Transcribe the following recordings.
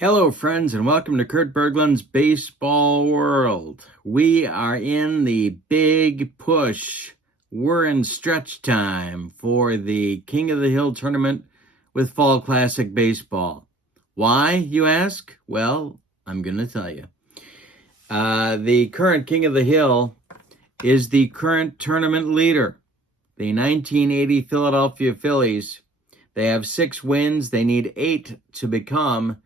Hello, friends, and welcome to Kurt Berglund's Baseball World. We are in the big push. We're in stretch time for the King of the Hill tournament with Fall Classic Baseball. Why, you ask? Well, I'm going to tell you. The current King of the Hill is the current tournament leader, the 1980 Philadelphia Phillies. They have 6 wins. They need 8 to become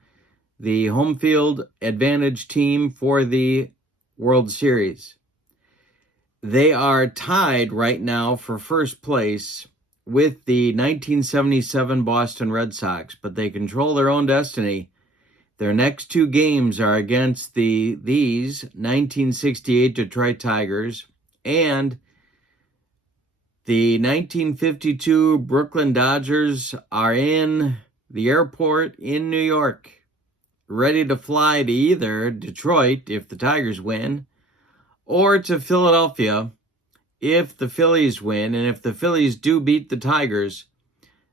the home field advantage team for the World Series. They are tied right now for first place with the 1977 Boston Red Sox, but they control their own destiny. Their next 2 games are against these 1968 Detroit Tigers and the 1952 Brooklyn Dodgers are in the airport in New York, ready to fly to either Detroit if the Tigers win, or to Philadelphia if the Phillies win. And if the Phillies do beat the Tigers,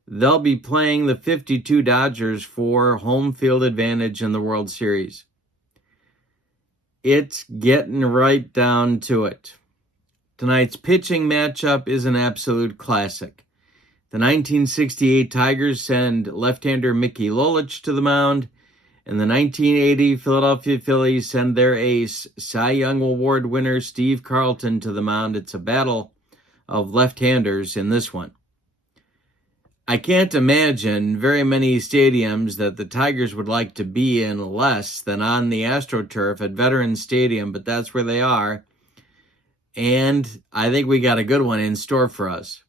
they'll be playing the 52 Dodgers for home field advantage in the World Series. It's getting right down to it. Tonight's pitching matchup is an absolute classic. The 1968 Tigers send left-hander Mickey Lolich to the mound, and the 1980 Philadelphia Phillies send their ace, Cy Young Award winner Steve Carlton, to the mound. It's a battle of left-handers in this one. I can't imagine very many stadiums that the Tigers would like to be in less than on the AstroTurf at Veterans Stadium, but that's where they are. And I think we got a good one in store for us.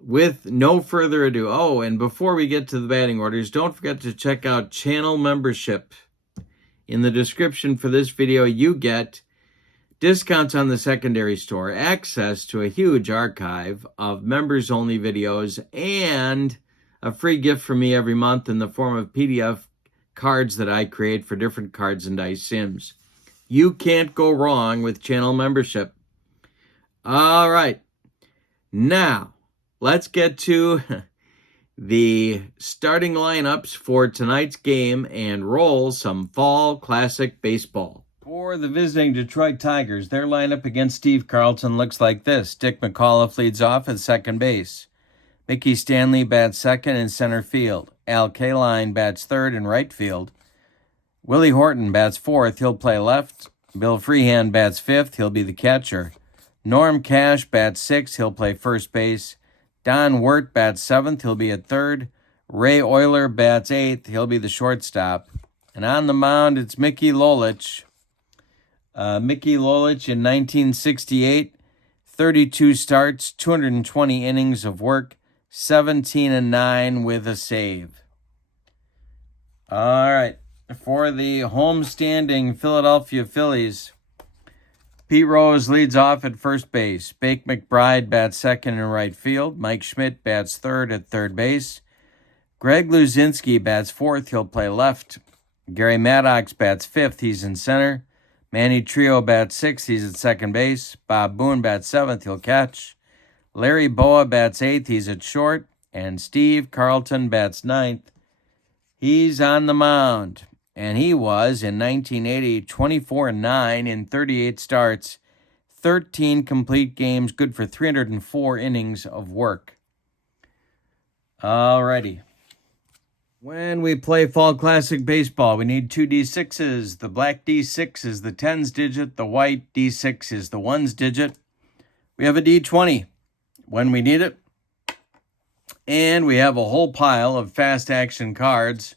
With no further ado, and before we get to the batting orders, don't forget to check out channel membership. In the description for this video, you get discounts on the secondary store, access to a huge archive of members-only videos, and a free gift from me every month in the form of PDF cards that I create for different cards and dice sims. You can't go wrong with channel membership. All right. Now, let's get to the starting lineups for tonight's game and roll some Fall Classic Baseball. For the visiting Detroit Tigers, their lineup against Steve Carlton looks like this. Dick McAuliffe leads off at second base. Mickey Stanley bats second in center field. Al Kaline bats third in right field. Willie Horton bats fourth. He'll play left. Bill Freehand bats fifth. He'll be the catcher. Norm Cash bats sixth. He'll play first base. Don Wirt bats seventh. He'll be at third. Ray Euler bats eighth. He'll be the shortstop. And on the mound, it's Mickey Lolich. Mickey Lolich in 1968, 32 starts, 220 innings of work, 17-9 with a save. All right. For the homestanding Philadelphia Phillies, Pete Rose leads off at first base. Bake McBride bats second in right field. Mike Schmidt bats third at third base. Greg Luzinski bats fourth. He'll play left. Gary Maddox bats fifth. He's in center. Manny Trio bats sixth. He's at second base. Bob Boone bats seventh. He'll catch. Larry Boa bats eighth. He's at short. And Steve Carlton bats ninth. He's on the mound. And he was, in 1980, 24-9 in 38 starts, 13 complete games, good for 304 innings of work. Alrighty. When we play Fall Classic Baseball, we need 2 D6s. The black D6 is the tens digit. The white D6 is the ones digit. We have a D20 when we need it. And we have a whole pile of fast action cards.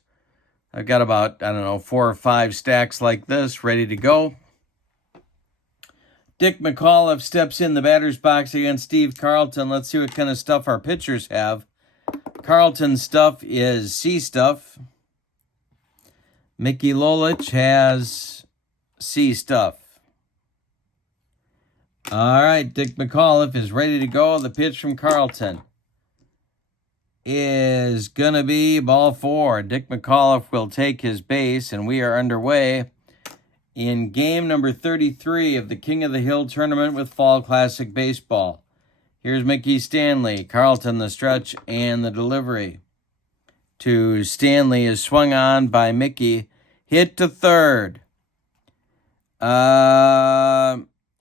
I've got about, 4 or 5 stacks like this ready to go. Dick McAuliffe steps in the batter's box against Steve Carlton. Let's see what kind of stuff our pitchers have. Carlton's stuff is C stuff. Mickey Lolich has C stuff. All right, Dick McAuliffe is ready to go. The pitch from Carlton is going to be ball 4. Dick McAuliffe will take his base, and we are underway in game number 33 of the King of the Hill tournament with Fall Classic Baseball. Here's Mickey Stanley, Carlton the stretch, and the delivery. to Stanley is swung on by Mickey. Hit to third.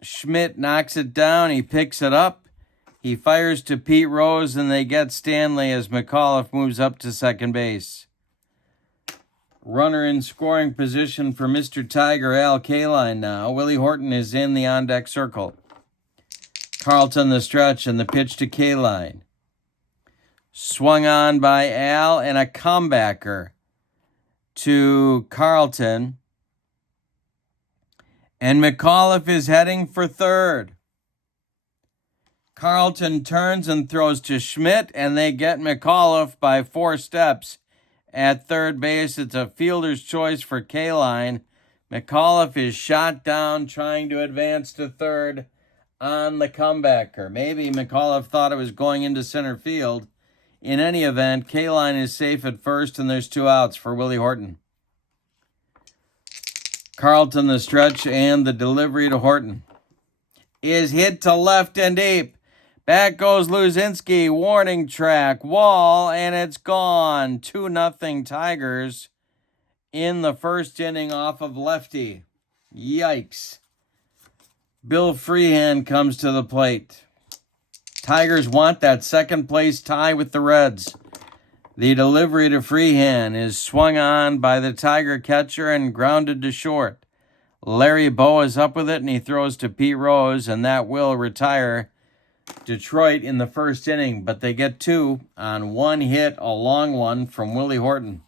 Schmidt knocks it down. He picks it up. He fires to Pete Rose, and they get Stanley as McAuliffe moves up to second base. Runner in scoring position for Mr. Tiger, Al Kaline now. Willie Horton is in the on-deck circle. Carlton the stretch, and the pitch to Kaline. Swung on by Al, and a comebacker to Carlton. And McAuliffe is heading for third. Carlton turns and throws to Schmidt, and they get McAuliffe by 4 steps at third base. It's a fielder's choice for Kaline. McAuliffe is shot down trying to advance to third on the comebacker. Maybe McAuliffe thought it was going into center field. In any event, Kaline is safe at first, and there's 2 outs for Willie Horton. Carlton the stretch, and the delivery to Horton is hit to left and deep. Back goes Luzinski, warning track, wall, and it's gone. 2-0 Tigers in the first inning off of lefty. Yikes. Bill Freehan comes to the plate. Tigers want that second place tie with the Reds. The delivery to Freehan is swung on by the Tiger catcher and grounded to short. Larry Bow is up with it, and he throws to Pete Rose, and that will retire Detroit in the first inning, but they get 2 on 1 hit, a long one from Willie Horton.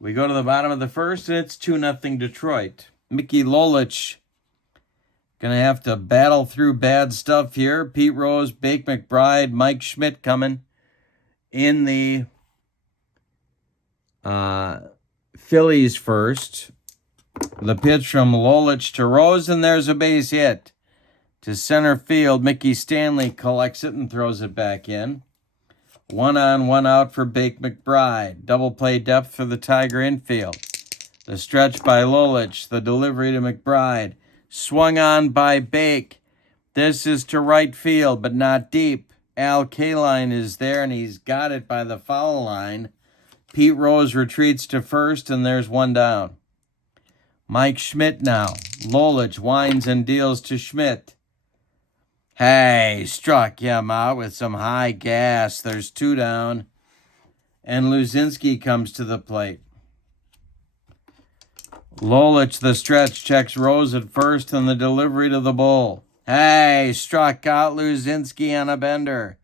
We go to the bottom of the first, and it's 2-0 Detroit. Mickey Lolich going to have to battle through bad stuff here. Pete Rose, Bake McBride, Mike Schmidt coming in the Phillies first. The pitch from Lolich to Rose, and there's a base hit. To center field, Mickey Stanley collects it and throws it back in. 1 on, 1 out for Bake McBride. Double play depth for the Tiger infield. The stretch by Lolich. The delivery to McBride. Swung on by Bake. This is to right field, but not deep. Al Kaline is there, and he's got it by the foul line. Pete Rose retreats to first, and there's 1 down. Mike Schmidt now. Lolich winds and deals to Schmidt. Hey, struck him out with some high gas. There's 2 down. And Luzinski comes to the plate. Lolich, the stretch, checks Rose at first, and the delivery to the bull. Hey, struck out Luzinski on a bender.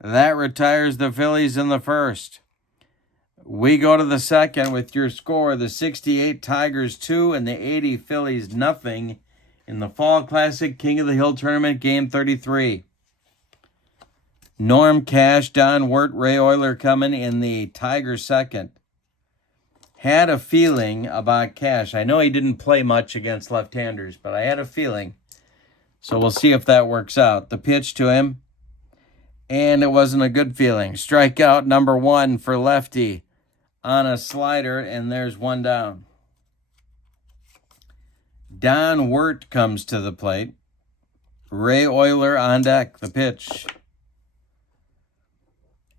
That retires the Phillies in the first. We go to the second with your score, the 68 Tigers 2 and the 80 Phillies 0 in the Fall Classic King of the Hill Tournament, Game 33. Norm Cash, Don Wirt, Ray Euler coming in the Tigers second. Had a feeling about Cash. I know he didn't play much against left-handers, but I had a feeling. So we'll see if that works out. The pitch to him, and it wasn't a good feeling. Strikeout number 1 for lefty on a slider, and there's 1 down. Don Wirt comes to the plate. Ray Euler on deck. The pitch.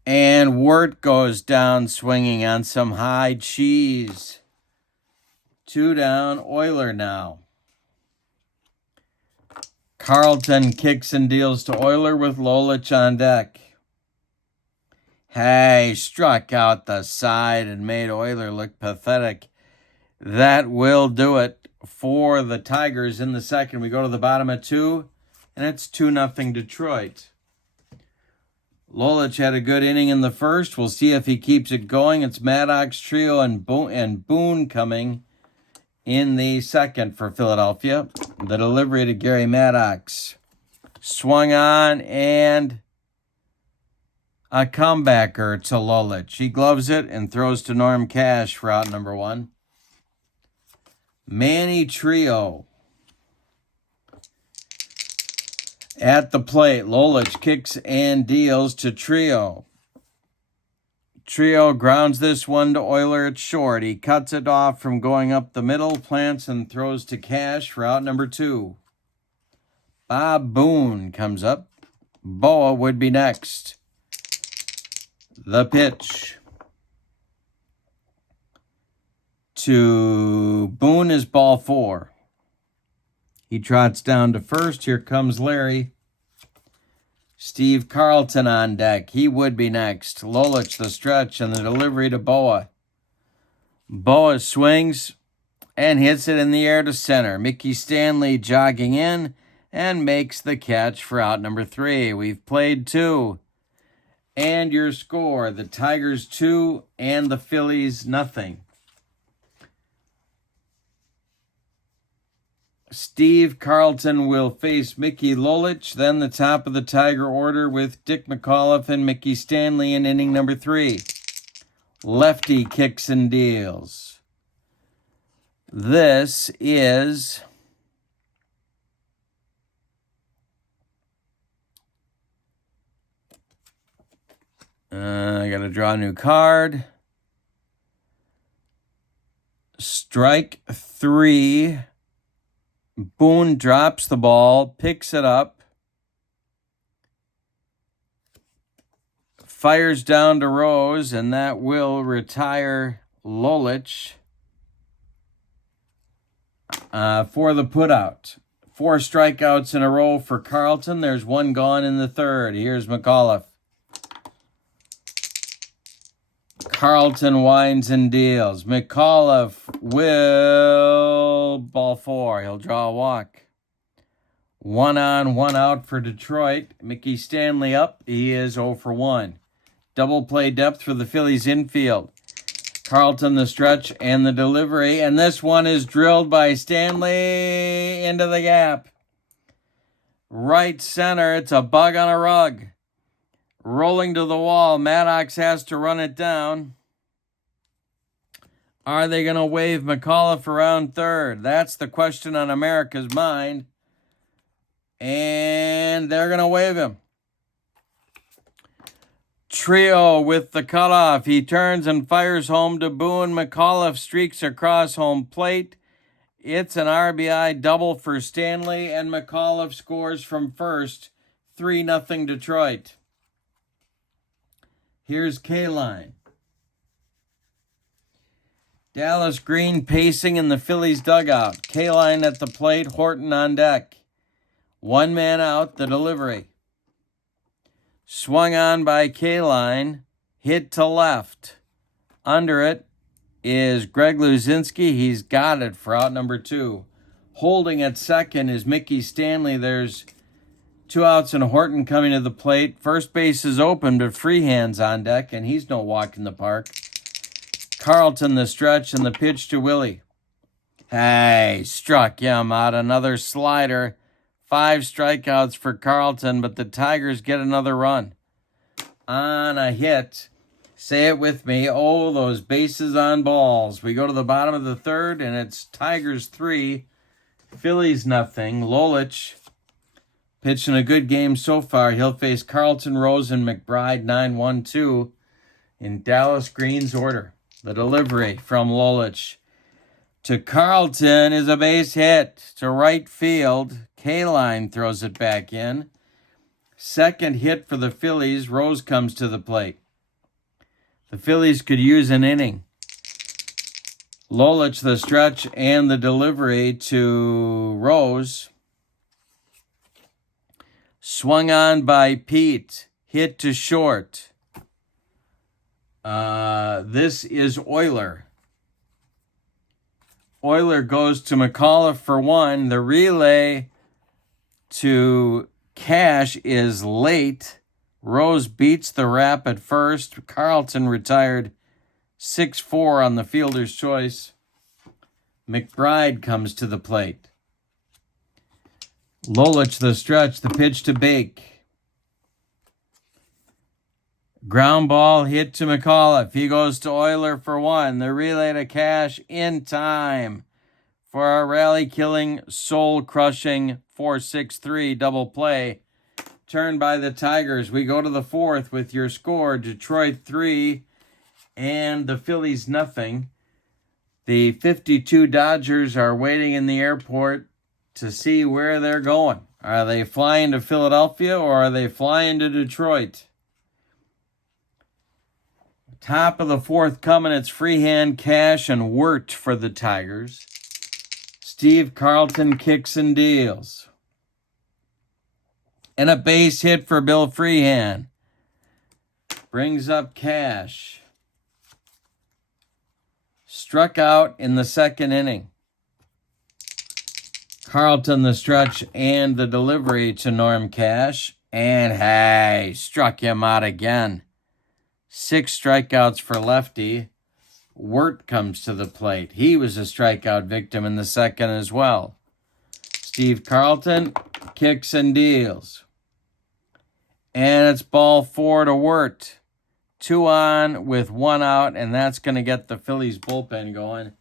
And Wirt goes down swinging on some high cheese. 2 down. Euler now. Carlton kicks and deals to Euler with Lolich on deck. Hey, struck out the side and made Euler look pathetic. That will do it for the Tigers in the second. We go to the bottom of 2, and it's 2-0 Detroit. Lolich had a good inning in the first. We'll see if he keeps it going. It's Maddox, Trio, and Boone coming in the second for Philadelphia. The delivery to Gary Maddox. Swung on, and a comebacker to Lolich. He gloves it and throws to Norm Cash for out number 1. Manny Trio at the plate. Lolich kicks and deals to Trio. Trio grounds this one to Euler at short. He cuts it off from going up the middle, plants and throws to Cash for out number 2. Bob Boone comes up. Boa would be next. The pitch. to Boone is ball 4. He trots down to first. Here comes Larry. Steve Carlton on deck. He would be next. Lolich the stretch and the delivery to Boa. Boa swings and hits it in the air to center. Mickey Stanley jogging in and makes the catch for out number 3. We've played 2. And your score, the Tigers 2 and the Phillies nothing. Steve Carlton will face Mickey Lolich, then the top of the Tiger order with Dick McAuliffe and Mickey Stanley in inning number 3. Lefty kicks and deals. This is I got to draw a new card. Strike 3. Boone drops the ball, picks it up, fires down to Rose, and that will retire Lolich for the putout. 4 strikeouts in a row for Carlton. There's 1 gone in the 3rd. Here's McAuliffe. Carlton winds and deals. McAuliffe will ball 4. He'll draw a walk. 1 on, 1 out for Detroit. Mickey Stanley up. He is 0 for 1. Double play depth for the Phillies infield. Carlton the stretch and the delivery. And this one is drilled by Stanley into the gap. Right center. It's a bug on a rug. Rolling to the wall. Maddox has to run it down. Are they going to wave McAuliffe around third? That's the question on America's mind. And they're going to wave him. Trio with the cutoff. He turns and fires home to Boone. McAuliffe streaks across home plate. It's an RBI double for Stanley, and McAuliffe scores from first. 3-0 Detroit. Here's K-line. Dallas Green pacing in the Phillies dugout. K-line at the plate, Horton on deck. 1 man out, the delivery. Swung on by K-line, hit to left. Under it is Greg Luzinski. He's got it for out number 2. Holding at second is Mickey Stanley. There's 2 outs and Horton coming to the plate. First base is open, but Freehand's on deck, and he's no walk in the park. Carlton the stretch and the pitch to Willie. Hey, struck him out. Another slider. 5 strikeouts for Carlton, but the Tigers get another run. On a hit. Say it with me. Oh, those bases on balls. We go to the bottom of the 3rd, and it's Tigers 3, Phillies nothing. Lolich pitching a good game so far. He'll face Carlton, Rose, and McBride 9-1-2 in Dallas Green's order. The delivery from Lolich to Carlton is a base hit to right field. K-line throws it back in. Second hit for the Phillies. Rose comes to the plate. The Phillies could use an inning. Lolich the stretch and the delivery to Rose. Swung on by Pete. Hit to short. This is Euler. Euler goes to McAuliffe for 1. The relay to Cash is late. Rose beats the wrap at first. Carlton retired 6-4 on the fielder's choice. McBride comes to the plate. Lolich the stretch, the pitch to Bake. Ground ball hit to McAuliffe. He goes to Euler for 1. The relay to Cash in time for our rally-killing, soul-crushing 4-6-3 double play. Turned by the Tigers. We go to the 4th with your score, Detroit 3 and the Phillies nothing. The 52 Dodgers are waiting in the airport to see where they're going. Are they flying to Philadelphia or are they flying to Detroit? Top of the fourth coming. It's Freehand, Cash, and Wirt for the Tigers. Steve Carlton kicks and deals. And a base hit for Bill Freehand. Brings up Cash. Struck out in the second inning. Carlton the stretch and the delivery to Norm Cash. And hey, struck him out again. 6 strikeouts for lefty. Wirt comes to the plate. He was a strikeout victim in the second as well. Steve Carlton kicks and deals. And it's ball 4 to Wirt. 2 on with 1 out, and that's going to get the Phillies bullpen going.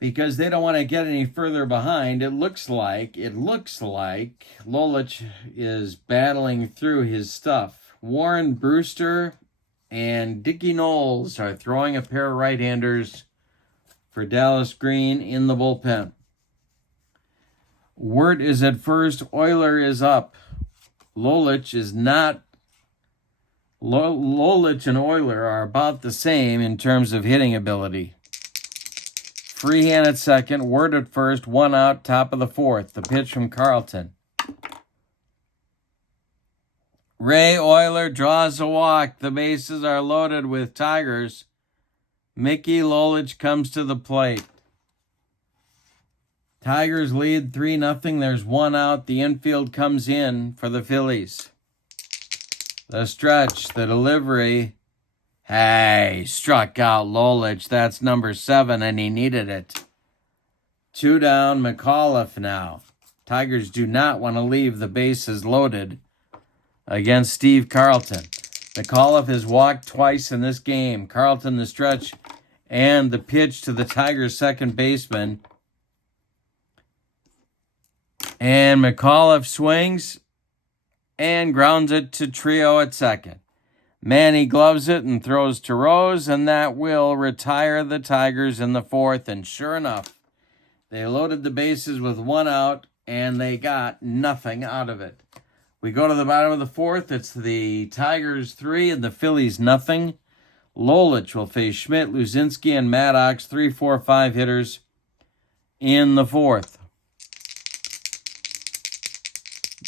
Because they don't want to get any further behind. It looks like Lolich is battling through his stuff. Warren Brewster and Dickie Knowles are throwing a pair of right-handers for Dallas Green in the bullpen. Wirt is at first. Euler is up. Lolich is not. Lolich and Euler are about the same in terms of hitting ability. Freehand at second. Wirt at first. 1 out. Top of the fourth. The pitch from Carlton. Ray Euler draws a walk. The bases are loaded with Tigers. Mickey Lolich comes to the plate. Tigers lead 3-0. There's 1 out. The infield comes in for the Phillies. The stretch, the delivery. Hey, struck out Lolich. That's number 7, and he needed it. 2 down, McAuliffe now. Tigers do not want to leave the bases loaded against Steve Carlton. McAuliffe has walked twice in this game. Carlton the stretch and the pitch to the Tigers' second baseman. And McAuliffe swings and grounds it to Trio at second. Manny gloves it and throws to Rose, and that will retire the Tigers in the fourth. And sure enough, they loaded the bases with 1 out, and they got nothing out of it. We go to the bottom of the fourth. It's the Tigers 3 and the Phillies nothing. Lolich will face Schmidt, Luzinski, and Maddox, 3, 4, 5 hitters in the fourth.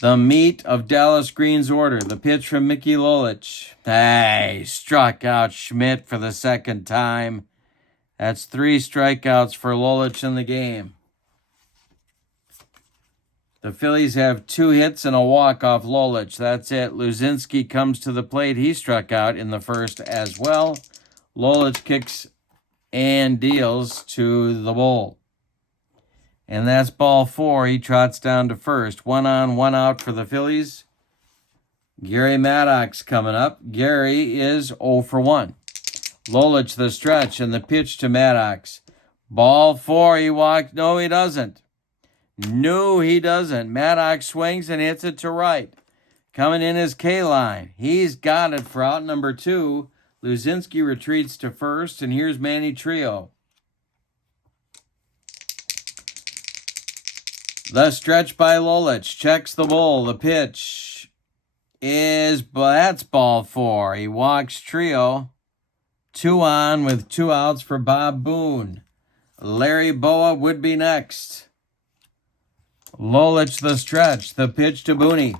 The meat of Dallas Green's order. The pitch from Mickey Lolich. Hey, struck out Schmidt for the second time. That's 3 strikeouts for Lolich in the game. The Phillies have 2 hits and a walk off Lolich. That's it. Luzinski comes to the plate. He struck out in the first as well. Lolich kicks and deals to the bull. And that's ball 4. He trots down to first. 1 on, 1 out for the Phillies. Gary Maddox coming up. Gary is 0 for 1. Lolich the stretch and the pitch to Maddox. Ball 4. He walked. No, he doesn't. No, he doesn't. Maddox swings and hits it to right. Coming in is K-Line. He's got it for out number 2. Luzinski retreats to first, and here's Manny Trio. The stretch by Lolich. Checks the bull. The pitch is, that's ball 4. He walks Trio. 2 on with 2 outs for Bob Boone. Larry Boa would be next. Lolich the stretch. The pitch to Booney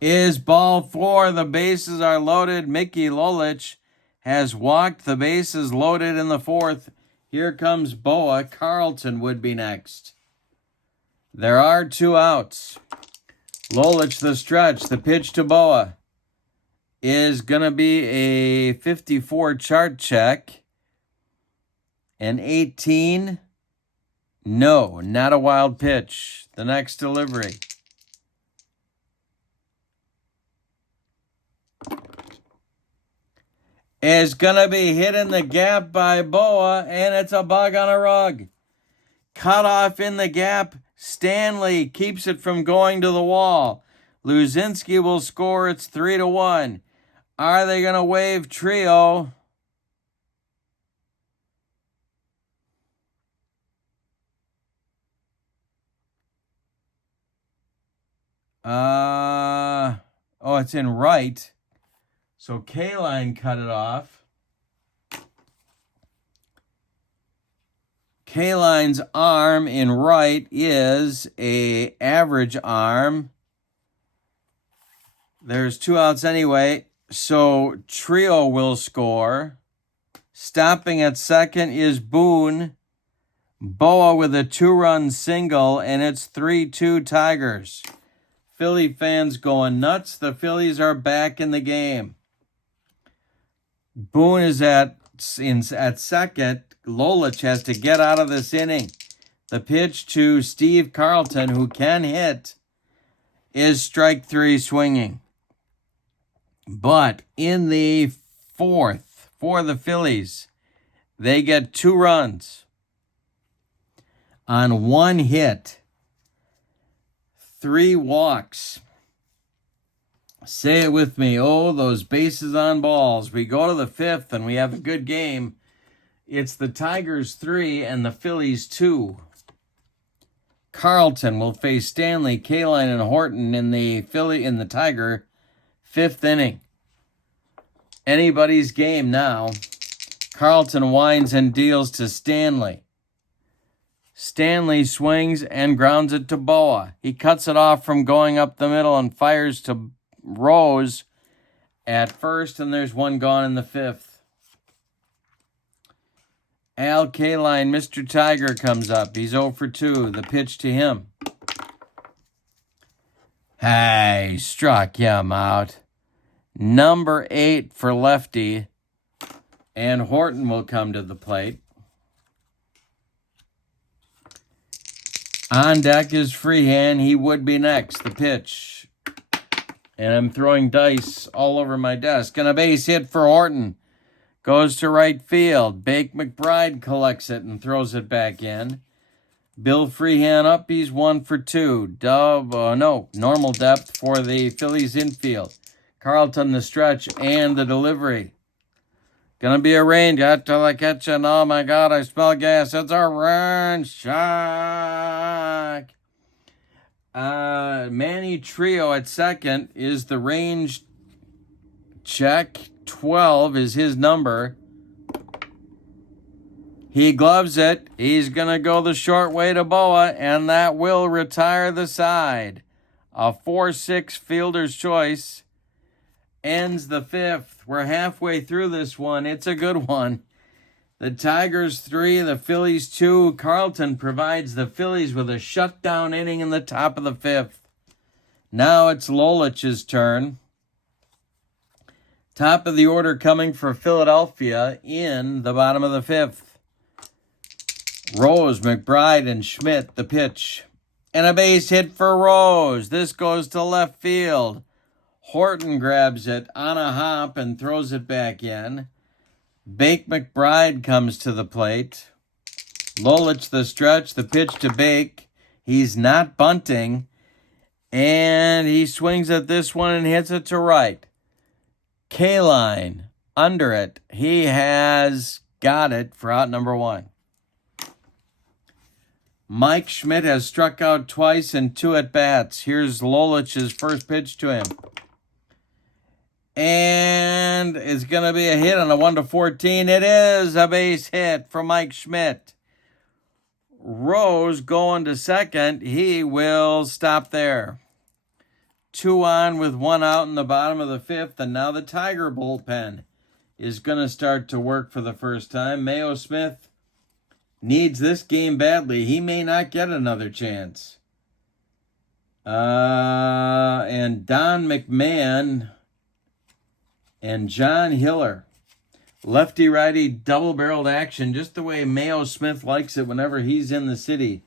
is ball 4. The bases are loaded. Mickey Lolich has walked. The bases loaded in the fourth. Here comes Boa. Carlton would be next. There are 2 outs. Lolich the stretch. The pitch to Boa is going to be a 54 chart check. An 18. No, not a wild pitch. The next delivery. Is going to be hit in the gap by Boa, and it's a bug on a rug. Cut off in the gap. Stanley keeps it from going to the wall. Luzinski will score. It's 3-1. Are they going to wave Trio? Oh, it's in right. So K-line cut it off. K-line's arm in right is a average arm. There's 2 outs anyway, so Trio will score. Stopping at second is Boone. Boa with a 2-run single, and it's 3-2 Tigers. Philly fans going nuts. The Phillies are back in the game. Boone is at second. Lolich has to get out of this inning. The pitch to Steve Carlton, who can hit, is strike 3 swinging. But in the fourth, for the Phillies, they get 2 runs on 1 hit, 3 walks. Say it with me. Oh, those bases on balls. We go to the 5th and we have a good game. It's the Tigers 3 and the Phillies 2. Carlton will face Stanley, K-line, and Horton in the Tiger 5th inning. Anybody's game now. Carlton winds and deals to Stanley. Stanley swings and grounds it to Boa. He cuts it off from going up the middle and fires to Rose at first, and there's 1 gone in the 5th. Al K-line, Mr. Tiger, comes up. He's 0 for 2. The pitch to him. Hey, struck him out. Number 8 for lefty. And Horton will come to the plate. On deck is Freehand. He would be next. The pitch. And I'm throwing dice all over my desk. And a base hit for Horton. Goes to right field. Bake McBride collects it and throws it back in. Bill Freehand up. He's 1 for 2. Normal depth for the Phillies infield. Carlton the stretch and the delivery. Gonna be a rain. Got till I catch it. Oh my God, I smell gas. It's a rain shock. Manny Trio at second is the range check. 12 is his number. He gloves it. He's going to go the short way to Boa, and that will retire the side. A 4-6 fielder's choice ends the 5th. We're halfway through this one. It's a good one. The Tigers 3, the Phillies 2. Carlton provides the Phillies with a shutdown inning in the top of the 5th. Now it's Lolich's turn. Top of the order coming for Philadelphia in the bottom of the 5th. Rose, McBride, and Schmidt, the pitch. And a base hit for Rose. This goes to left field. Horton grabs it on a hop and throws it back in. Bake McBride comes to the plate. Lolich the stretch, the pitch to Bake. He's not bunting. And he swings at this one and hits it to right. K-line under it. He has got it for out number 1. Mike Schmidt has struck out twice in 2 at-bats. Here's Lolich's first pitch to him. And it's going to be a hit on a 1-14. It is a base hit for Mike Schmidt. Rose going to second. He will stop there. 2 on with 1 out in the bottom of the 5th. And now the Tiger bullpen is going to start to work for the first time. Mayo Smith needs this game badly. He may not get another chance. And Don McMahon and John Hiller. Lefty-righty double-barreled action, just the way Mayo Smith likes it whenever he's in the city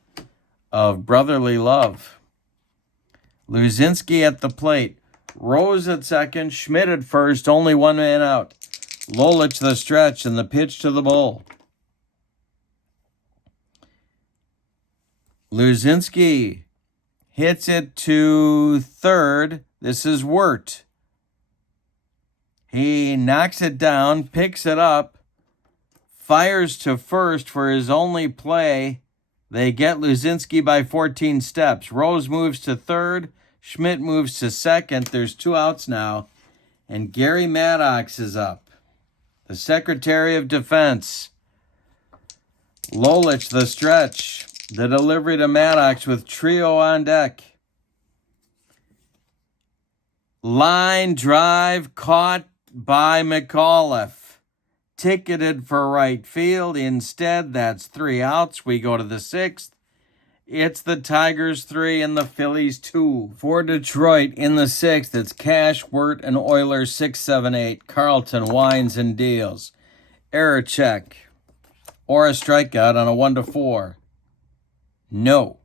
of brotherly love. Luzinski at the plate. Rose at second. Schmidt at first. Only 1 man out. Lolich the stretch and the pitch to the bull. Luzinski hits it to third. This is Wirt. He knocks it down, picks it up, fires to first for his only play. They get Luzinski by 14 steps. Rose moves to third. Schmidt moves to second. There's 2 outs now. And Gary Maddox is up. The Secretary of Defense. Lolich, the stretch. The delivery to Maddox with trio on deck. Line drive caught by McAuliffe. Ticketed for right field. Instead, that's 3 outs. We go to the 6th. It's the Tigers 3 and the Phillies 2. For Detroit in the 6th, it's Cash, Wirt, and Euler 6, 7, 8. Carlton winds and deals. Error check. Or a strikeout on a 1-4. No.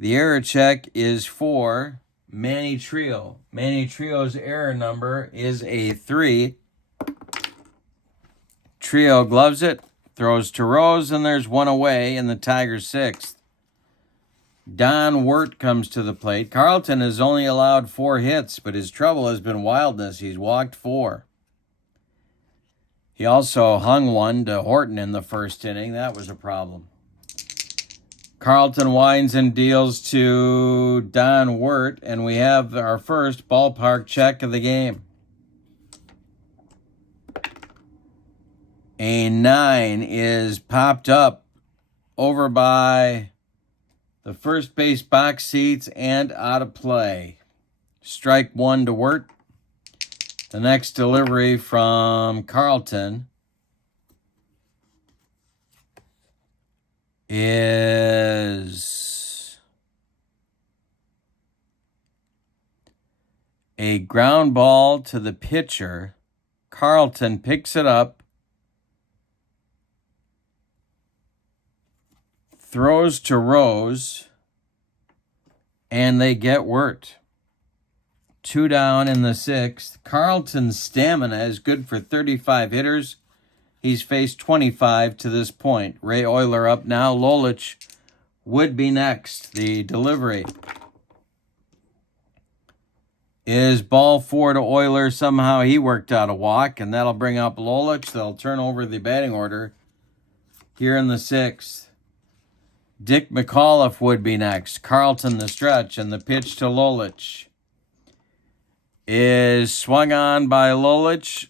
The error check is for Manny Trio. Manny Trio's error number is a 3. Trio gloves it, throws to Rose, and there's 1 away in the Tigers' 6th. Don Wirt comes to the plate. Carlton has only allowed 4 hits, but his trouble has been wildness. He's walked 4. He also hung 1 to Horton in the first inning. That was a problem. Carlton winds and deals to Don Wirt, and we have our first ballpark check of the game. A 9 is popped up over by the first base box seats and out of play. Strike 1 to Wirt. The next delivery from Carlton is a ground ball to the pitcher. Carlton picks it up, throws to Rose, and they get Wirt. 2 down in the 6th. Carlton's stamina is good for 35 hitters. He's faced 25 to this point. Ray Euler up now. Lolich would be next. The delivery is ball 4 to Euler. Somehow he worked out a walk, and that'll bring up Lolich. They'll turn over the batting order here in the 6th. Dick McAuliffe would be next. Carlton the stretch, and the pitch to Lolich is swung on by Lolich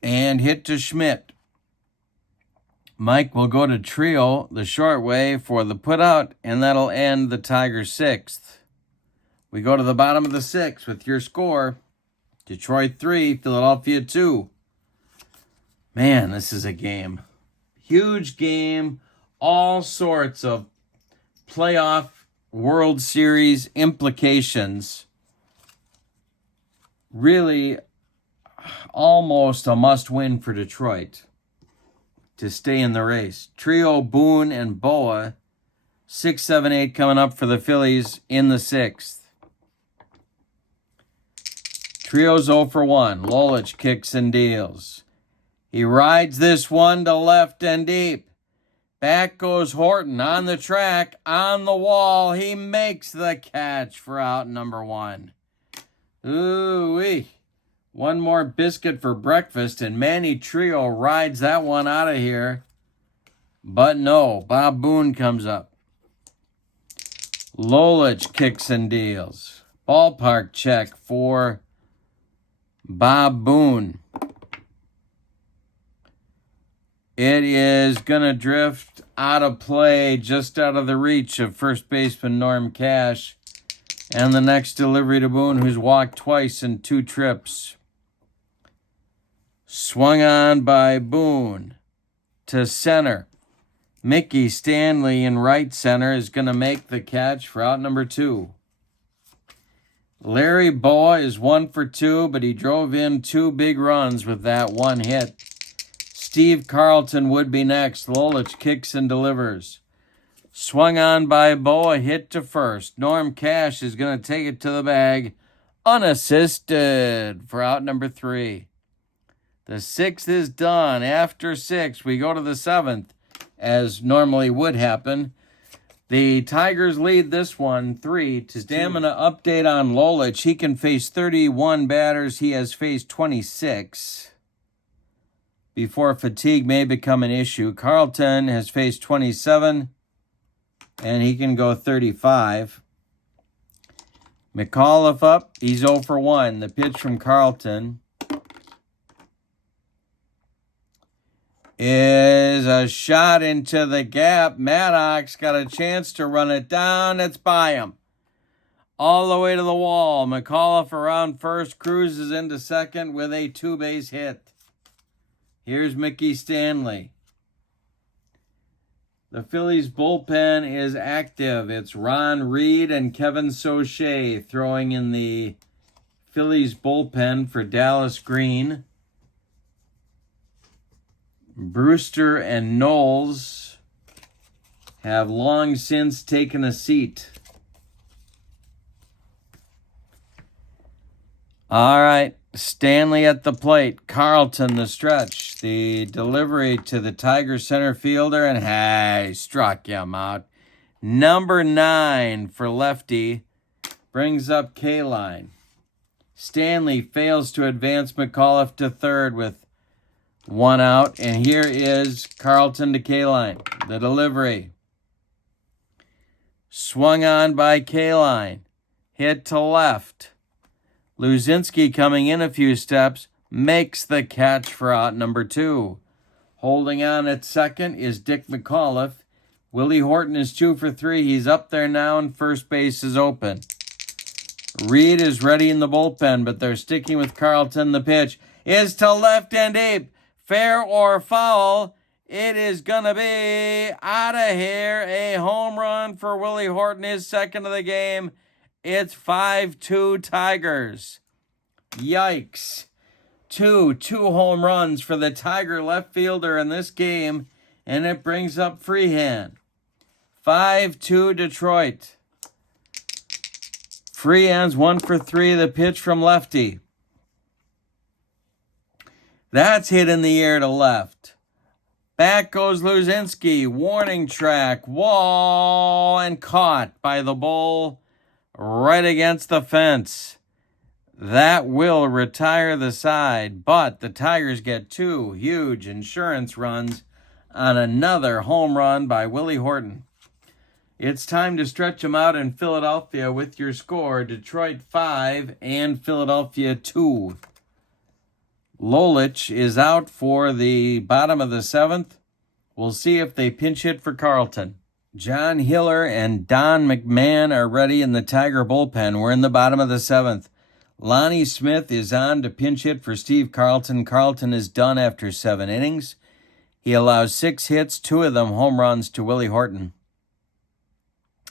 and hit to Schmidt. Mike will go to Trio the short way for the putout, and that'll end the Tigers' 6th. We go to the bottom of the 6th with your score. Detroit 3, Philadelphia 2. Man, this is a game. Huge game. All sorts of playoff World Series implications. Really almost a must-win for Detroit to stay in the race. Trio, Boone, and Boa, 6, 7, 8 coming up for the Phillies in the 6th. Trio's 0 for 1. Lolich kicks and deals. He rides this one to left and deep. Back goes Horton on the track, on the wall. He makes the catch for out number 1. Ooh-wee. One more biscuit for breakfast, and Manny Trio rides that one out of here. But no, Bob Boone comes up. Lolich kicks and deals. Ballpark check for Bob Boone. It is going to drift out of play, just out of the reach of first baseman Norm Cash. And the next delivery to Boone, who's walked twice in 2 trips. Swung on by Boone to center. Mickey Stanley in right center is going to make the catch for out number 2. Larry Boa is 1 for 2, but he drove in 2 big runs with that 1 hit. Steve Carlton would be next. Lolich kicks and delivers. Swung on by Boa, hit to first. Norm Cash is going to take it to the bag, unassisted for out number 3. The 6th is done. After 6, we go to the 7th, as normally would happen. The Tigers lead this one 3-2. Stamina update on Lolich. He can face 31 batters. He has faced 26. Before fatigue may become an issue. Carlton has faced 27. and he can go 35. McAuliffe up. He's 0 for 1. The pitch from Carlton is a shot into the gap. Maddox got a chance to run it down. It's by him. All the way to the wall. McAuliffe around first, cruises into second with a 2-base hit. Here's Mickey Stanley. The Phillies bullpen is active. It's Ron Reed and Kevin Soche throwing in the Phillies bullpen for Dallas Green. Brewster and Knowles have long since taken a seat. All right, Stanley at the plate. Carlton, the stretch. The delivery to the Tigers center fielder, and hey, struck him out. Number 9 for lefty brings up K-line. Stanley fails to advance McAuliffe to third with 1 out, and here is Carlton to K-line. The delivery. Swung on by K-line. Hit to left. Luzinski coming in a few steps, makes the catch for out number 2. Holding on at second is Dick McAuliffe. Willie Horton is 2 for 3. He's up there now, and first base is open. Reed is ready in the bullpen, but they're sticking with Carlton. The pitch is to left and deep. Fair or foul, it is going to be out of here. A home run for Willie Horton, his second of the game. It's 5-2 Tigers. Yikes. Two home runs for the Tiger left fielder in this game, and it brings up Freehan. 5-2 Detroit. Freehan's 1 for 3, the pitch from lefty. That's hit in the air to left. Back goes Luzinski. Warning track. Wall, and caught by the bull right against the fence. That will retire the side, but the Tigers get 2 huge insurance runs on another home run by Willie Horton. It's time to stretch them out in Philadelphia with your score, Detroit 5 and Philadelphia 2. Lolich is out for the bottom of the 7th. We'll see if they pinch hit for Carlton. John Hiller and Don McMahon are ready in the Tiger bullpen. We're in the bottom of the 7th. Lonnie Smith is on to pinch hit for Steve Carlton. Carlton is done after 7 innings. He allows 6 hits, 2 of them home runs to Willie Horton.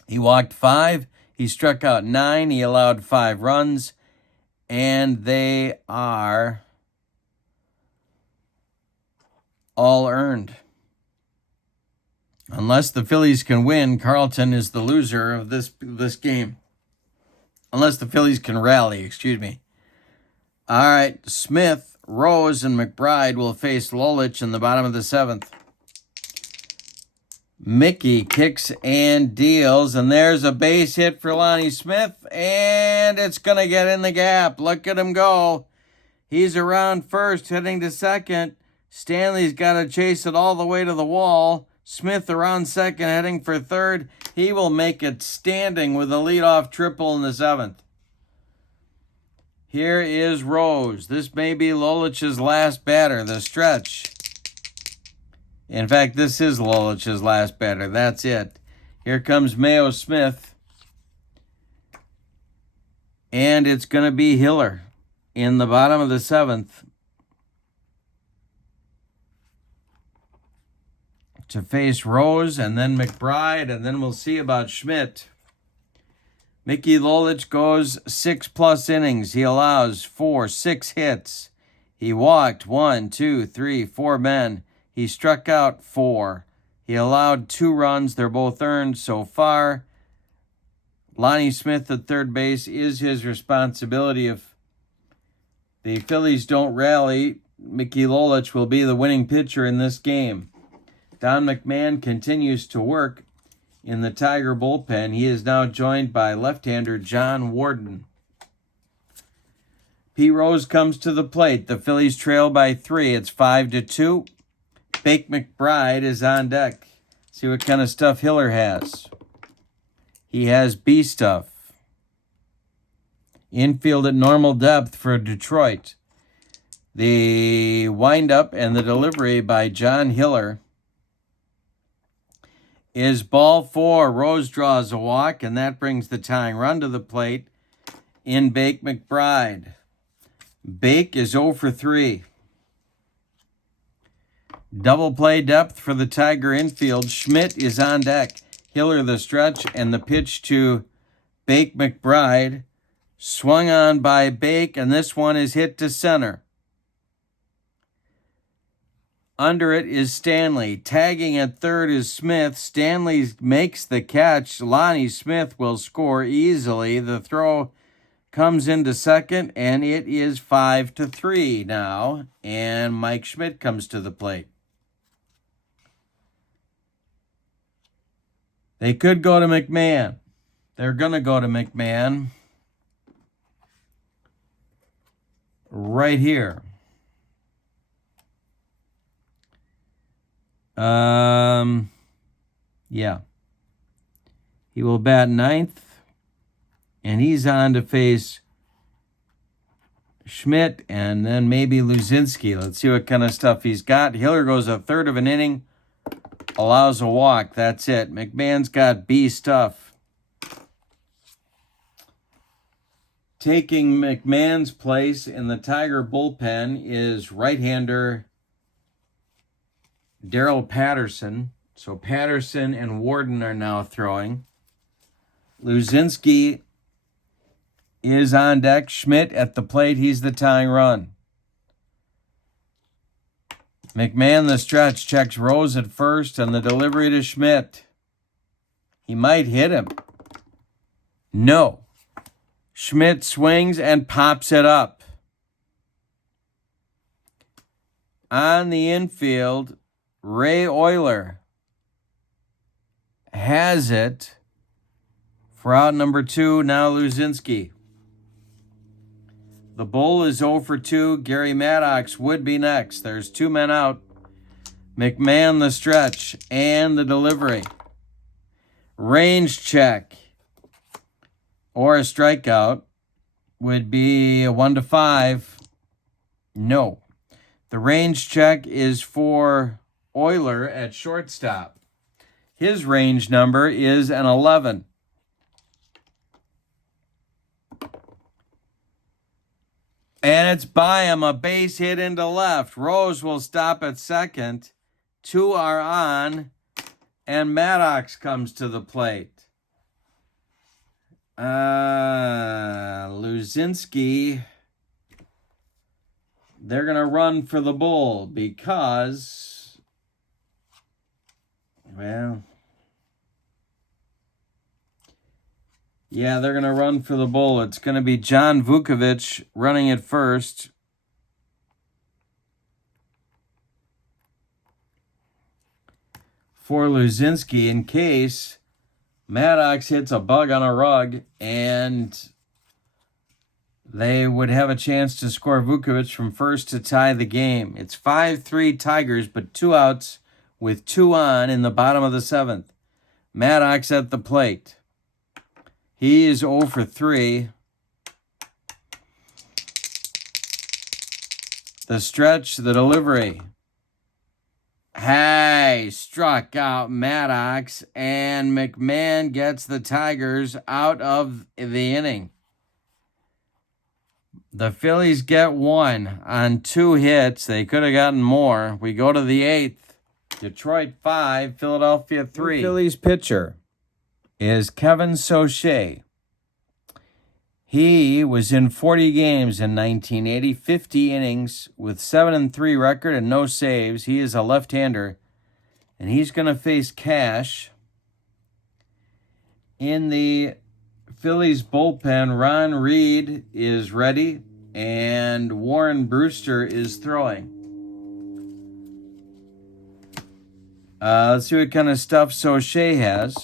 He walked 5. He struck out 9. He allowed 5 runs. And they are all earned. Unless the Phillies can win, Carlton is the loser of this game. Unless the Phillies can rally, excuse me. All right, Smith, Rose, and McBride will face Lolich in the bottom of the 7th. Mickey kicks and deals, and there's a base hit for Lonnie Smith, and it's going to get in the gap. Look at him go. He's around first, heading to second. Stanley's got to chase it all the way to the wall. Smith around second, heading for third. He will make it standing with a leadoff triple in the 7th. Here is Rose. This may be Lolich's last batter, the stretch. In fact, this is Lolich's last batter. That's it. Here comes Mayo Smith. And it's going to be Hiller in the bottom of the 7th. To face Rose, and then McBride, and then we'll see about Schmidt. Mickey Lolich goes 6+ innings. He allows 6 hits. He walked 1, 2, 3, 4 men. He struck out 4. He allowed 2 runs. They're both earned so far. Lonnie Smith at third base is his responsibility. If the Phillies don't rally, Mickey Lolich will be the winning pitcher in this game. Don McMahon continues to work in the Tiger bullpen. He is now joined by left-hander John Warden. P. Rose comes to the plate. The Phillies trail by 3. It's 5-2. Bake McBride is on deck. See what kind of stuff Hiller has. He has B stuff. Infield at normal depth for Detroit. The windup and the delivery by John Hiller is ball 4. Rose draws a walk, and that brings the tying run to the plate in Bake McBride. Bake is 0 for 3. Double play depth for the Tiger infield. Schmidt is on deck. Hiller the stretch, and the pitch to Bake McBride. Swung on by Bake, and this one is hit to center. Under it is Stanley. Tagging at third is Smith. Stanley makes the catch. Lonnie Smith will score easily. The throw comes into second, and it is 5-3 now. And Mike Schmidt comes to the plate. They could go to McMahon. They're going to go to McMahon. Right here. Yeah. He will bat ninth, and he's on to face Schmidt and then maybe Luzinski. Let's see what kind of stuff he's got. Hiller goes a third of an inning, allows a walk. That's it. McMahon's got B stuff. Taking McMahon's place in the Tiger bullpen is right-hander Daryl Patterson. So Patterson and Warden are now throwing. Luzinski is on deck. Schmidt at the plate. He's the tying run. McMahon the stretch. Checks Rose at first, and the delivery to Schmidt. He might hit him. No. Schmidt swings and pops it up. On the infield, Ray Euler has it for out number 2. Now Luzinski. The bull is 0 for 2. Gary Maddox would be next. There's 2 men out. McMahon the stretch and the delivery. Range check or a strikeout would be a 1-5. No. The range check is for Euler at shortstop. His range number is an 11. And it's by him, a base hit into left. Rose will stop at second. 2 are on, and Maddox comes to the plate. Luzinski, they're going to run for the bull because, well, yeah, they're going to run for the bull. It's going to be John Vukovich running at first. For Luzinski, in case Maddox hits a bug on a rug and they would have a chance to score Vukovich from first to tie the game. It's 5-3 Tigers, but 2 outs with 2 on in the bottom of the 7th. Maddox at the plate. He is 0 for 3. The stretch, the delivery. Hey, struck out Maddox, and McMahon gets the Tigers out of the inning. The Phillies get 1 on 2 hits. They could have gotten more. We go to the 8th. Detroit 5, Philadelphia 3. The Phillies pitcher is Kevin Soche. He was in 40 games in 1980, 50 innings with 7-3 record and no saves. He is a left-hander, and he's going to face Cash. In the Phillies bullpen, Ron Reed is ready, and Warren Brewster is throwing. Let's see what kind of stuff Soche has.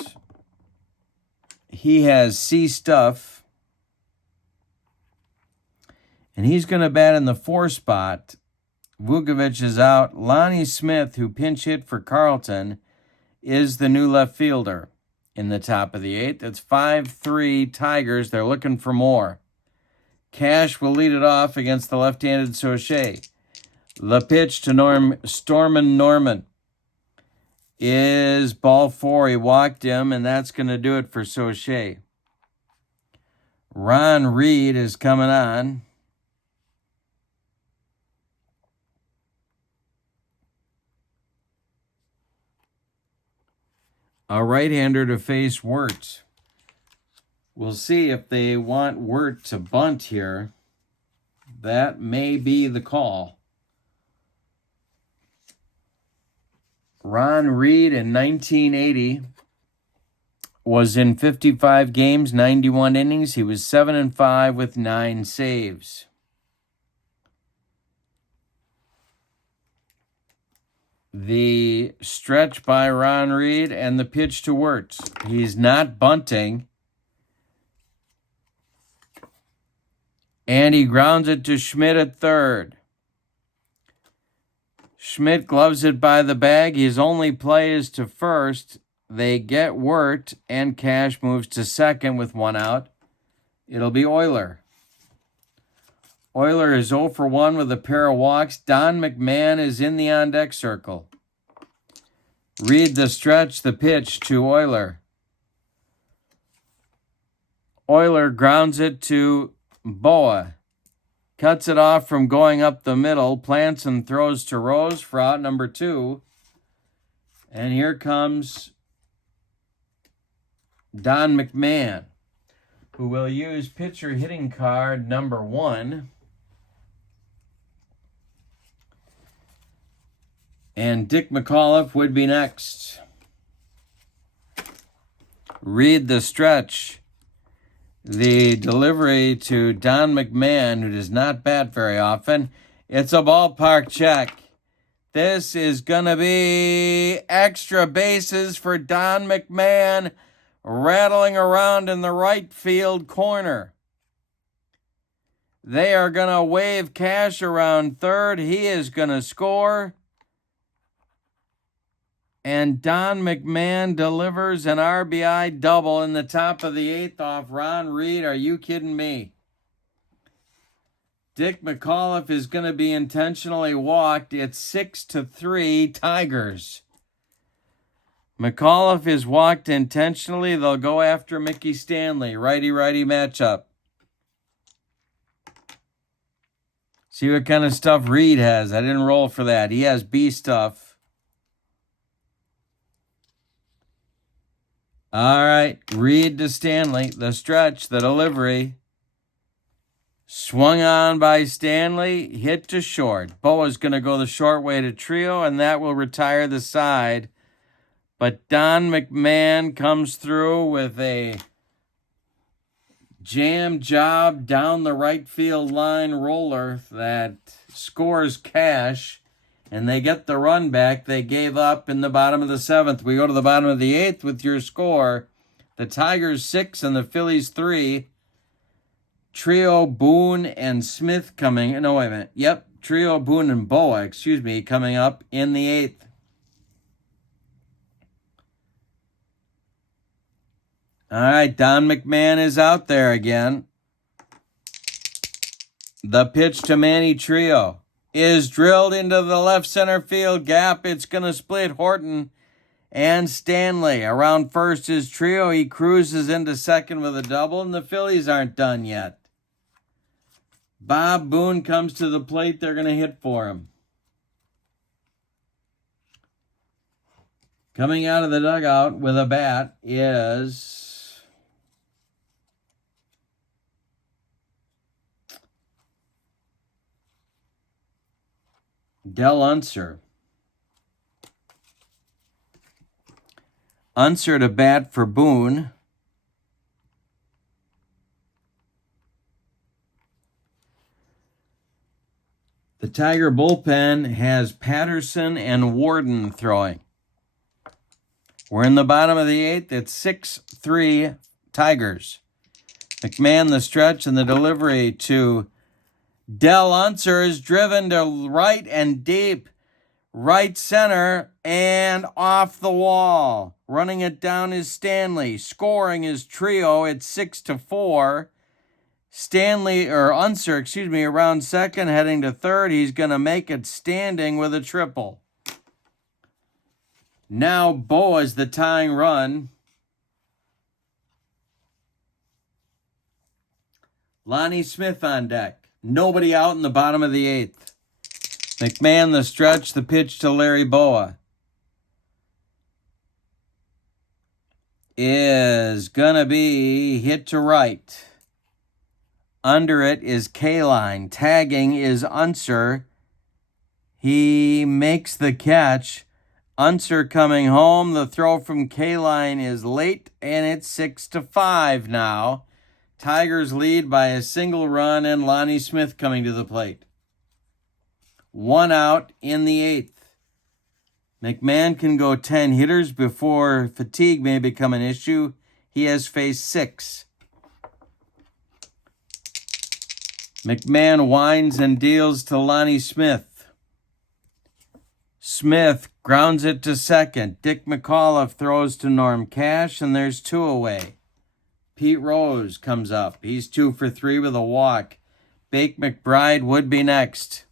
He has C stuff. And he's going to bat in the 4 spot. Vukovich is out. Lonnie Smith, who pinch hit for Carlton, is the new left fielder. in the top of the 8th. It's 5-3 Tigers. They're looking for more. Cash will lead it off against the left-handed Soche. The pitch to Stormin Norman is ball 4. He walked him, and that's going to do it for Soche. Ron Reed is coming on. A right-hander to face Wirt. We'll see if they want Wirt to bunt here. That may be the call. Ron Reed in 1980 was in 55 games, 91 innings. He was 7-5 with 9 saves. The stretch by Ron Reed and the pitch to Wirt. He's not bunting. And he grounds it to Schmidt at third. Schmidt gloves it by the bag. His only play is to first. They get Wirt, and Cash moves to second with 1 out. It'll be Euler. Euler is 0 for 1 with a pair of walks. Don McMahon is in the on-deck circle. Read the stretch, the pitch to Euler. Euler grounds it to Boa. Cuts it off from going up the middle. Plants and throws to Rose for out number 2. And here comes Don McMahon, who will use pitcher hitting card number 1. And Dick McAuliffe would be next. Read the stretch. The delivery to Don McMahon, who does not bat very often. It's a ballpark check. This is going to be extra bases for Don McMahon, rattling around in the right field corner. They are going to wave Cash around third. He is going to score. And Don McMahon delivers an RBI double in the top of the 8th off Ron Reed. Are you kidding me? Dick McAuliffe is going to be intentionally walked. It's 6-3 Tigers. McAuliffe is walked intentionally. They'll go after Mickey Stanley. Righty-righty matchup. See what kind of stuff Reed has. I didn't roll for that. He has B stuff. All right, Reed to Stanley. The stretch, the delivery. Swung on by Stanley, hit to short. Boa's going to go the short way to Trio, and that will retire the side. But Don McMahon comes through with a jam job down the right field line roller that scores Cash. And they get the run back they gave up in the bottom of the 7th. We go to the bottom of the 8th with your score. The Tigers 6 and the Phillies 3. Trio, Boone, and Smith coming. No, wait a minute. Yep, Trio, Boone, and Boa, coming up in the 8th. All right, Don McMahon is out there again. The pitch to Manny Trio is drilled into the left center field gap. It's going to split Horton and Stanley. Around first is Trio. He cruises into second with a double, and the Phillies aren't done yet. Bob Boone comes to the plate. They're going to hit for him. Coming out of the dugout with a bat is Del Unser. Unser to bat for Boone. The Tiger bullpen has Patterson and Warden throwing. We're in the bottom of the 8th. It's 6-3 Tigers. McMahon the stretch and the delivery to Del Unser is driven to right and deep. Right center and off the wall. Running it down is Stanley. Scoring his trio at 6-4. Unser, around second, heading to third. He's going to make it standing with a triple. Now Boa's the tying run. Lonnie Smith on deck. Nobody out in the bottom of the eighth. McMahon the stretch, the pitch to Larry Boa. Is going to be hit to right. Under it is K-line. Tagging is Unser. He makes the catch. Unser coming home. The throw from K-line is late, and it's 6-5 now. Tigers lead by a single run, and Lonnie Smith coming to the plate. 1 out in the eighth. McMahon can go 10 hitters before fatigue may become an issue. He has faced 6. McMahon winds and deals to Lonnie Smith. Smith grounds it to second. Dick McAuliffe throws to Norm Cash, and there's 2 away. Pete Rose comes up. He's 2 for 3 with a walk. Bake McBride would be next.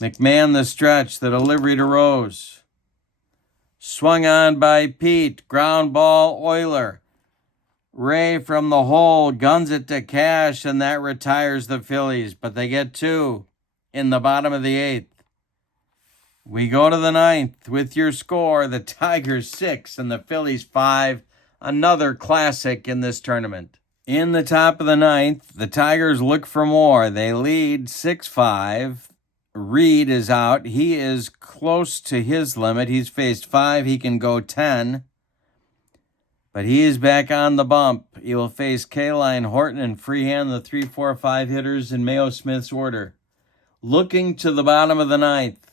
McMahon the stretch, the delivery to Rose. Swung on by Pete. Ground ball, Euler. Ray from the hole guns it to Cash, and that retires the Phillies. But they get 2 in the bottom of the eighth. We go to the ninth with your score. The Tigers 6 and the Phillies 5. Another classic in this tournament. In the top of the ninth, the Tigers look for more. They lead 6-5. Reed is out. He is close to his limit. He's faced 5. He can go 10. But he is back on the bump. He will face K-line, Horton, and Freehand, the 3, 4, 5 hitters in Mayo Smith's order. Looking to the bottom of the ninth,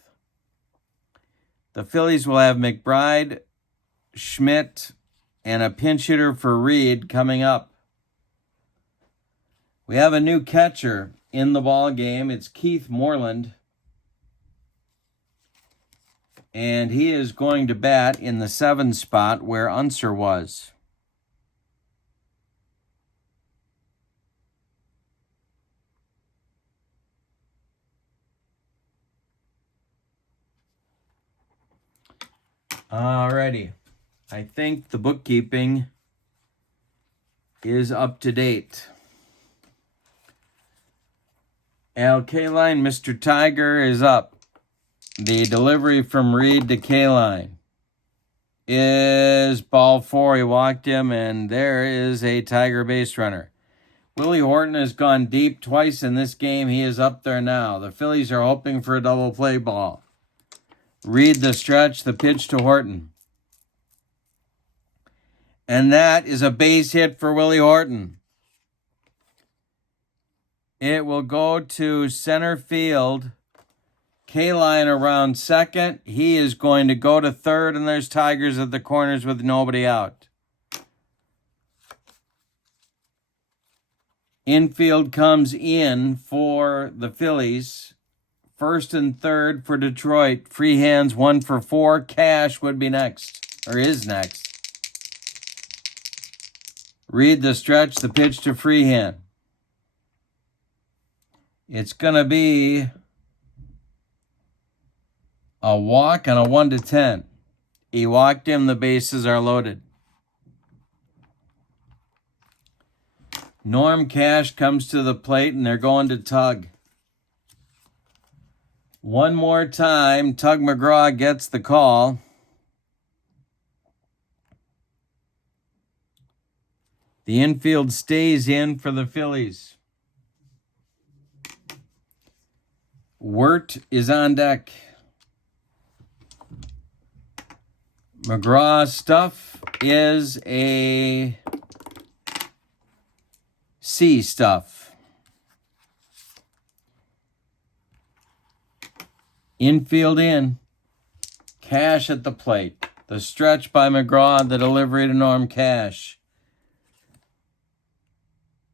the Phillies will have McBride, Schmidt, and a pinch hitter for Reed coming up. We have a new catcher in the ball game. It's Keith Moreland. And he is going to bat in the 7 spot where Unser was. Alrighty. I think the bookkeeping is up to date. Al K-line, Mr. Tiger is up. The delivery from Reed to K-line is ball 4. He walked him, and there is a Tiger base runner. Willie Horton has gone deep twice in this game. He is up there now. The Phillies are hoping for a double play ball. Reed the stretch, the pitch to Horton. And that is a base hit for Willie Horton. It will go to center field. K-line around second. He is going to go to third, and there's Tigers at the corners with nobody out. Infield comes in for the Phillies. First and third for Detroit. Free hands 1 for 4. Cash would be next, or is next. Reed the stretch, the pitch to Freehand. It's going to be a walk and a 1-10. He walked him. The bases are loaded. Norm Cash comes to the plate, and they're going to Tug. One more time, Tug McGraw gets the call. The infield stays in for the Phillies. Wirt is on deck. McGraw's stuff is a C stuff. Infield in. Cash at the plate. The stretch by McGraw, the delivery to Norm Cash.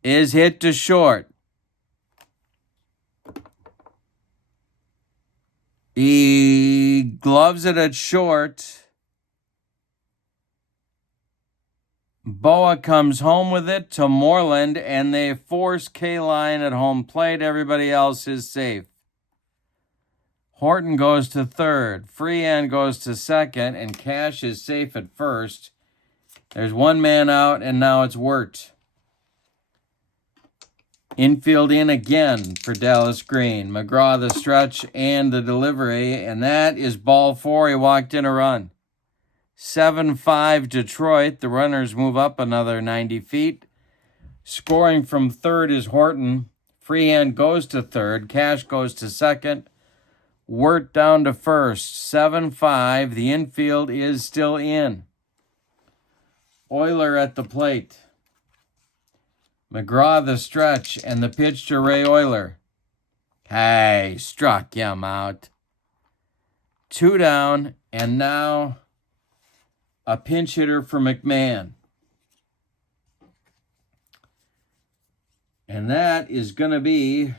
Is hit to short. He gloves it at short. Boa comes home with it to Moreland, and they force K-line at home plate. Everybody else is safe. Horton goes to third. Freehand goes to second, and Cash is safe at first. There's one man out, and now it's Wirt. Infield in again for Dallas Green. McGraw the stretch and the delivery, and that is ball four. He walked in a run. 7-5 Detroit. The runners move up another 90 feet. Scoring from third is Horton. Freehand goes to third. Cash goes to second. Wirt down to first. 7-5. The infield is still in. Euler at the plate. McGraw the stretch and the pitch to Ray Euler. Hey, struck him out. 2 down, and now a pinch hitter for McMahon. And that is going to be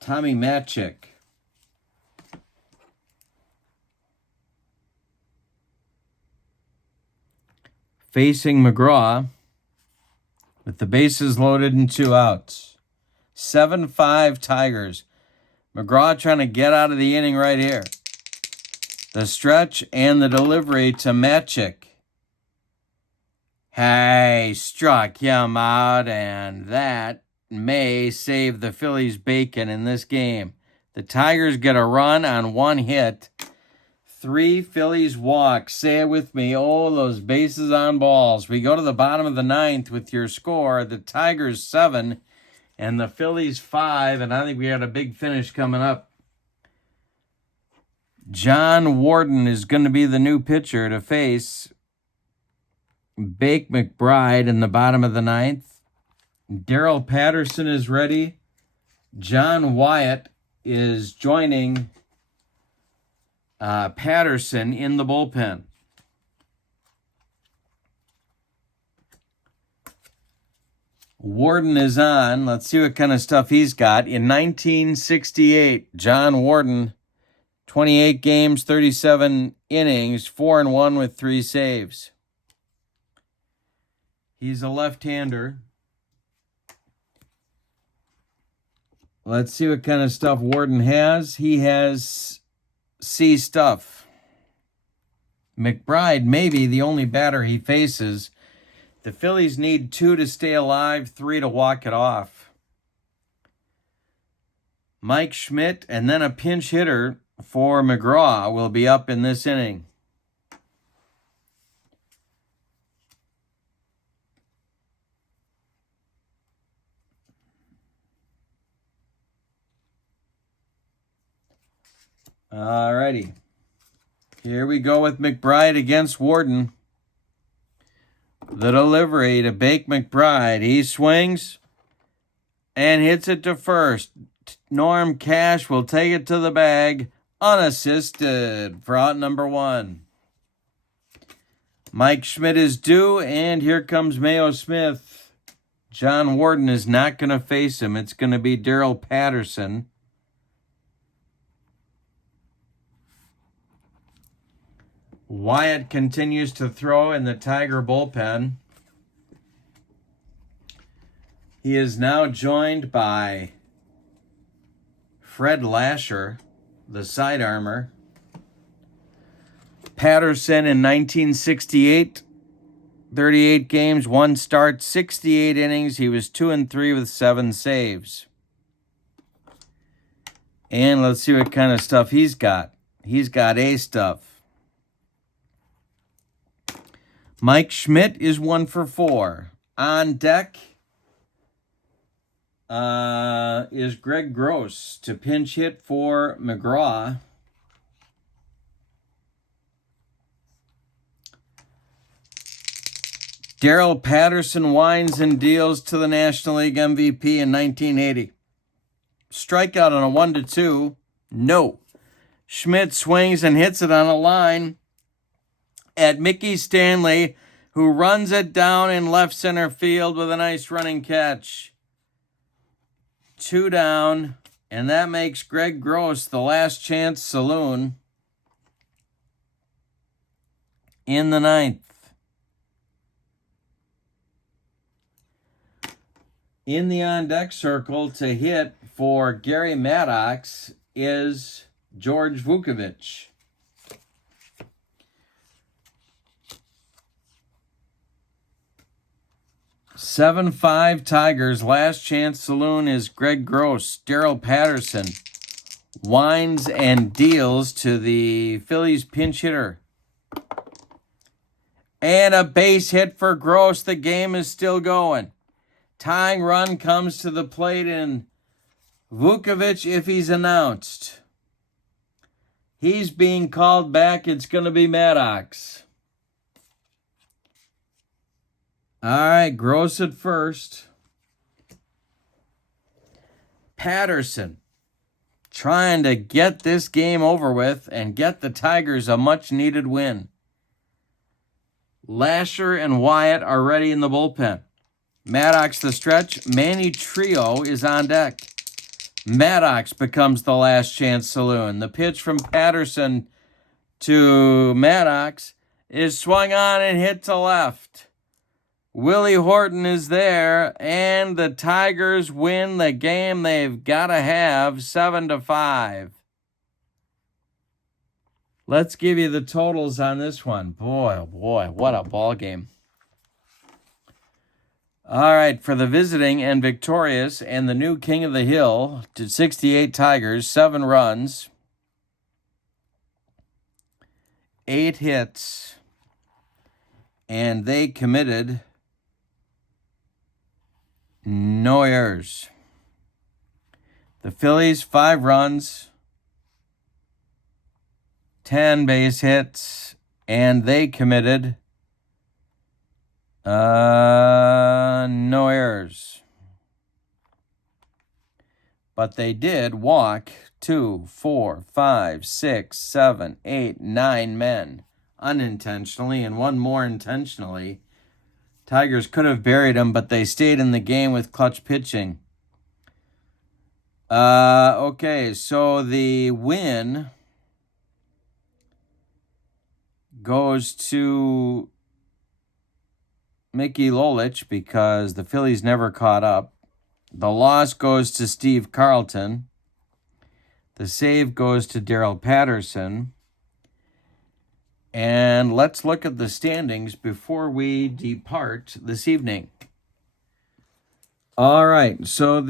Tommy Matchik. Facing McGraw with the bases loaded and 2 outs. 7-5 Tigers. McGraw trying to get out of the inning right here. The stretch and the delivery to Matchik. Hey, struck him out, and that may save the Phillies bacon in this game. The Tigers get a run on 1 hit. 3 Phillies walks. Say it with me. Oh, those bases on balls. We go to the bottom of the 9th with your score. The Tigers 7 and the Phillies 5. And I think we got a big finish coming up. John Warden is going to be the new pitcher to face Bake McBride in the bottom of the 9th. Daryl Patterson is ready. John Wyatt is joining Patterson in the bullpen. Warden is on. Let's see what kind of stuff he's got. In 1968, John Warden, 28 games, 37 innings, 4-1 with 3 saves. He's a left-hander. Let's see what kind of stuff Warden has. He has C stuff. McBride may be the only batter he faces. The Phillies need 2 to stay alive, 3 to walk it off. Mike Schmidt and then a pinch hitter for McGraw will be up in this inning. All righty. Here we go with McBride against Warden. The delivery to Bake McBride. He swings and hits it to first. Norm Cash will take it to the bag unassisted for out number 1. Mike Schmidt is due, and here comes Mayo Smith. John Warden is not going to face him. It's going to be Daryl Patterson. Wyatt continues to throw in the Tiger bullpen. He is now joined by Fred Lasher, the side armor. Patterson in 1968, 38 games, 1 start, 68 innings. He was 2-3 with 7 saves. And let's see what kind of stuff he's got. He's got A stuff. Mike Schmidt is 1 for 4. On deck is Greg Gross to pinch hit for McGraw. Daryl Patterson winds and deals to the National League MVP in 1980. Strikeout on a 1-2. No. Schmidt swings and hits it on a line at Mickey Stanley, who runs it down in left center field with a nice running catch. 2 down, and that makes Greg Gross the last chance saloon in the 9th. In the on-deck circle to hit for Gary Maddox is George Vukovich. "7-5 Tigers. Last chance saloon is Greg Gross. Daryl Patterson winds and deals to the Phillies pinch hitter. And a base hit for Gross. The game is still going. Tying run comes to the plate, and Vukovich, if he's announced, he's being called back. It's going to be Maddox. All right, Gross at first. Patterson trying to get this game over with and get the Tigers a much-needed win. Lasher and Wyatt are ready in the bullpen. Maddox the stretch. Manny Trio is on deck. Maddox becomes the last chance saloon. The pitch from Patterson to Maddox is swung on and hit to left. Willie Horton is there, and the Tigers win the game they've got to have, 7-5. Let's give you the totals on this one. Boy, oh boy, what a ball game. All right, for the visiting and victorious and the new King of the Hill, to 68 Tigers, 7 runs, 8 hits, and they committed no errors. The Phillies, 5 runs, 10 base hits, and they committed no errors. But they did walk 2, 4, 5, 6, 7, 8, 9 men unintentionally, and 1 more intentionally. Tigers could have buried them, but they stayed in the game with clutch pitching. Okay, so the win goes to Mickey Lolich because the Phillies never caught up. The loss goes to Steve Carlton. The save goes to Daryl Patterson. And let's look at the standings before we depart this evening. All right, so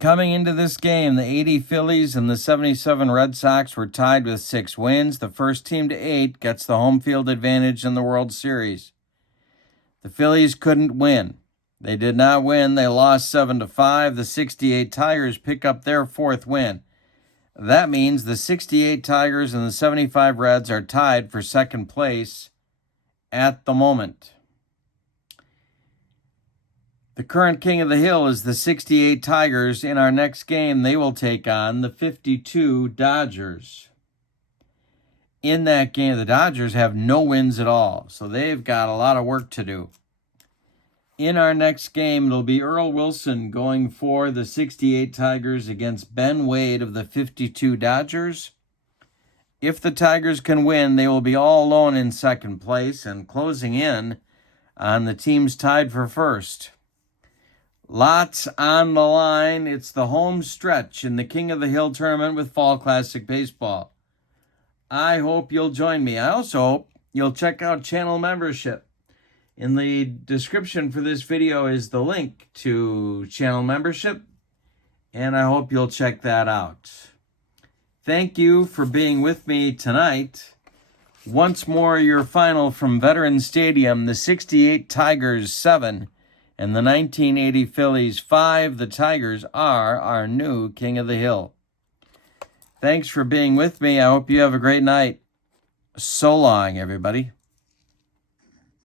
coming into this game, the 80 Phillies and the 77 Red Sox were tied with 6 wins. The first team to 8 gets the home field advantage in the World Series. The Phillies couldn't win. They did not win. They lost 7-5. The 68 Tigers pick up their 4th win. That means the 68 Tigers and the 75 Reds are tied for 2nd place at the moment. The current King of the Hill is the 68 Tigers. In our next game, they will take on the 52 Dodgers. In that game, the Dodgers have no wins at all, so they've got a lot of work to do. In our next game, it'll be Earl Wilson going for the 68 Tigers against Ben Wade of the 52 Dodgers. If the Tigers can win, they will be all alone in 2nd place and closing in on the teams tied for 1st. Lots on the line. It's the home stretch in the King of the Hill tournament with Fall Classic Baseball. I hope you'll join me. I also hope you'll check out channel membership. In the description for this video is the link to channel membership, and I hope you'll check that out. Thank you for being with me tonight. Once more, your final from Veterans Stadium, the 68 Tigers 7 and the 1980 Phillies 5. The Tigers are our new King of the Hill. Thanks for being with me. I hope you have a great night. So long, everybody.